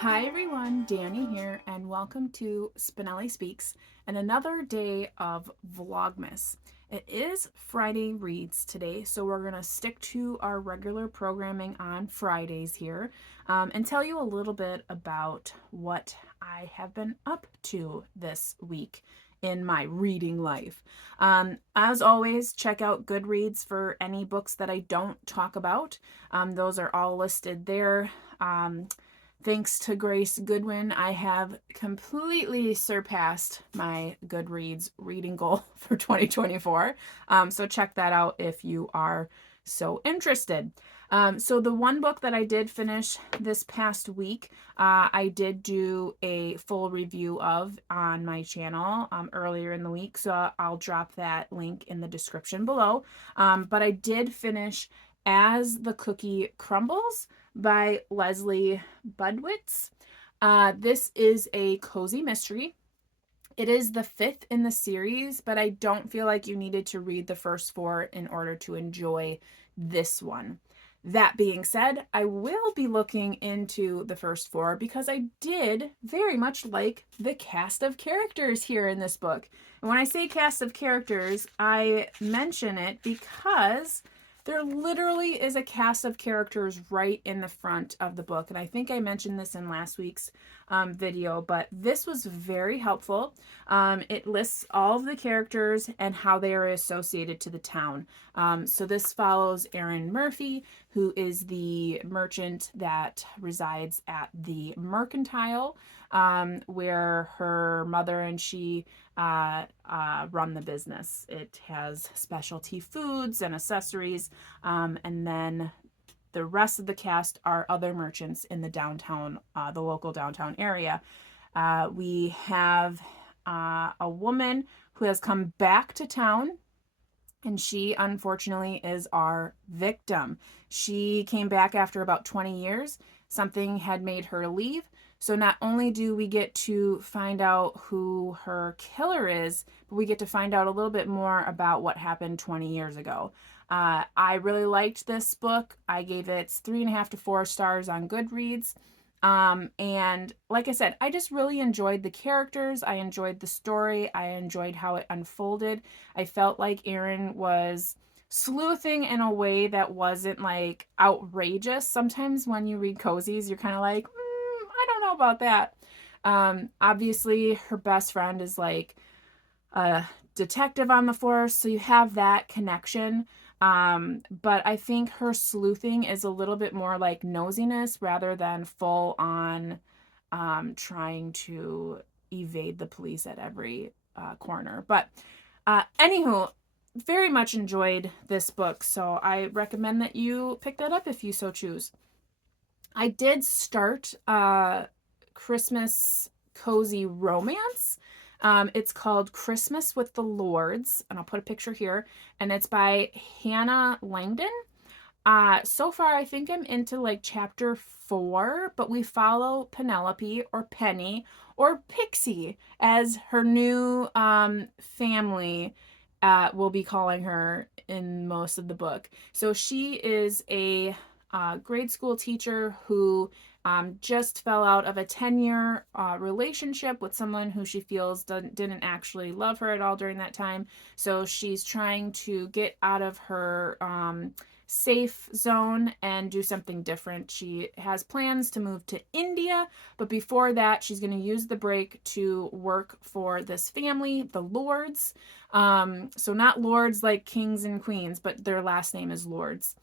Hi everyone, Dani here, and welcome to Spenelli Speaks and another day of Vlogmas. It is Friday Reads today, so we're going to stick to our regular programming on Fridays here and tell you a little bit about what I have been up to this week in my reading life. As always, check out Goodreads for any books that I don't talk about. Those are all listed there. Thanks to Grace Goodwin, I have completely surpassed my Goodreads reading goal for 2024. So check that out if you are so interested. So the one book that I did finish this past week, I did do a full review of on my channel earlier in the week. So I'll drop that link in the description below. But I did finish As the Cookie Crumbles by Leslie Budewitz. This is a cozy mystery. It is the fifth in the series, but I don't feel like you needed to read the first four in order to enjoy this one. That being said, I will be looking into the first four because I did very much like the cast of characters here in this book. And when I say cast of characters, I mention it because there literally is a cast of characters right in the front of the book. And I think I mentioned this in last week's video, but this was very helpful. It lists all of the characters and how they are associated to the town. So this follows Erin Murphy, who is the merchant that resides at the Mercantile, where her mother and she run the business. It has specialty foods and accessories, and then the rest of the cast are other merchants in the downtown, the local downtown area. We have a woman who has come back to town, and she unfortunately is our victim. She came back after about 20 years. Something had made her leave. So not only do we get to find out who her killer is, but we get to find out a little bit more about what happened 20 years ago. I really liked this book. I gave it 3.5 to 4 stars on Goodreads. And like I said, I just really enjoyed the characters. I enjoyed the story. I enjoyed how it unfolded. I felt like Erin was sleuthing in a way that wasn't like outrageous. Sometimes when you read cozies, you're kind of like, I don't know about that. Obviously, her best friend is like a detective on the force, so you have that connection. But I think her sleuthing is a little bit more like nosiness rather than full on trying to evade the police at every corner. But anywho, very much enjoyed this book, so I recommend that you pick that up if you so choose. I did start Christmas cozy romance. It's called Christmas with the Lords, and I'll put a picture here, and it's by Hannah Langdon. So far, I think I'm into like chapter 4, but we follow Penelope or Penny or Pixie as her new family will be calling her in most of the book. So she is a grade school teacher who just fell out of a 10-year relationship with someone who she feels didn't actually love her at all during that time. So she's trying to get out of her safe zone and do something different. She has plans to move to India, but before that, she's going to use the break to work for this family, the Lords. So not lords like kings and queens, but their last name is Lords.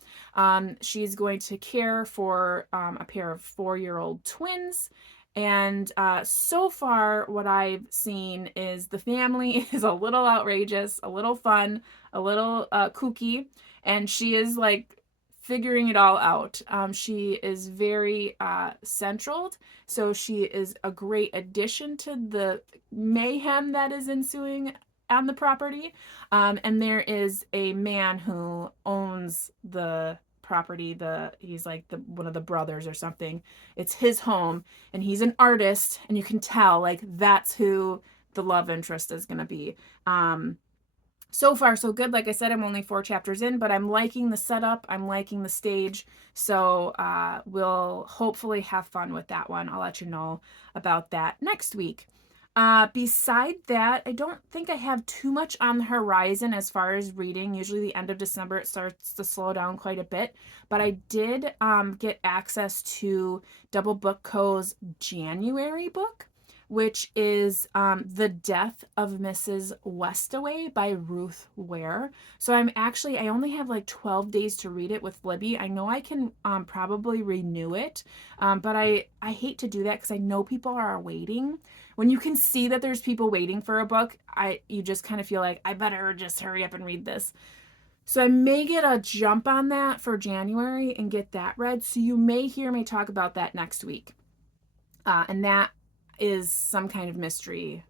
She's going to care for a pair of 4-year-old twins. And so far, what I've seen is the family is a little outrageous, a little fun, a little kooky, and she is like figuring it all out. She is very centraled, so she is a great addition to the mayhem that is ensuing on the property. And there is a man who owns the property. He's like one of the brothers or something. It's his home, and he's an artist, and you can tell like that's who the love interest is going to be. So far, so good. Like I said, I'm only 4 chapters in, but I'm liking the setup. I'm liking the stage. So we'll hopefully have fun with that one. I'll let you know about that next week. Beside that, I don't think I have too much on the horizon as far as reading. Usually the end of December, it starts to slow down quite a bit. But I did get access to DoubleBookedCo's January book, which is The Death of Mrs. Westaway by Ruth Ware. So I only have like 12 days to read it with Libby. I know I can probably renew it, but I hate to do that because I know people are waiting. When you can see that there's people waiting for a book, you just kind of feel like, I better just hurry up and read this. So I may get a jump on that for January and get that read. So you may hear me talk about that next week. And that is some kind of mystery,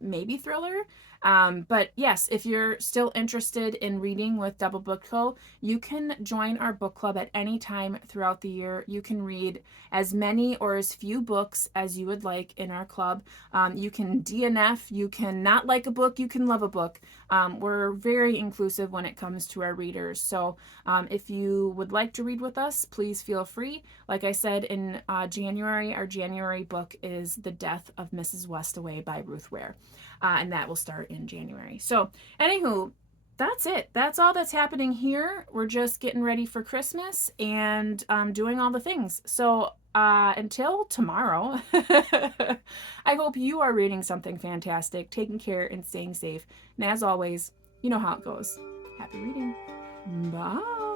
maybe thriller. But yes, if you're still interested in reading with DoubleBookedCo, you can join our book club at any time throughout the year. You can read as many or as few books as you would like in our club. You can DNF, you can not like a book, you can love a book. We're very inclusive when it comes to our readers. So if you would like to read with us, please feel free. Like I said, in January, our January book is The Death of Mrs. Westaway by Ruth Ware. And that will start in January. So, anywho, that's it. That's all that's happening here. We're just getting ready for Christmas and doing all the things. So, until tomorrow, I hope you are reading something fantastic, taking care, and staying safe. And as always, you know how it goes. Happy reading. Bye.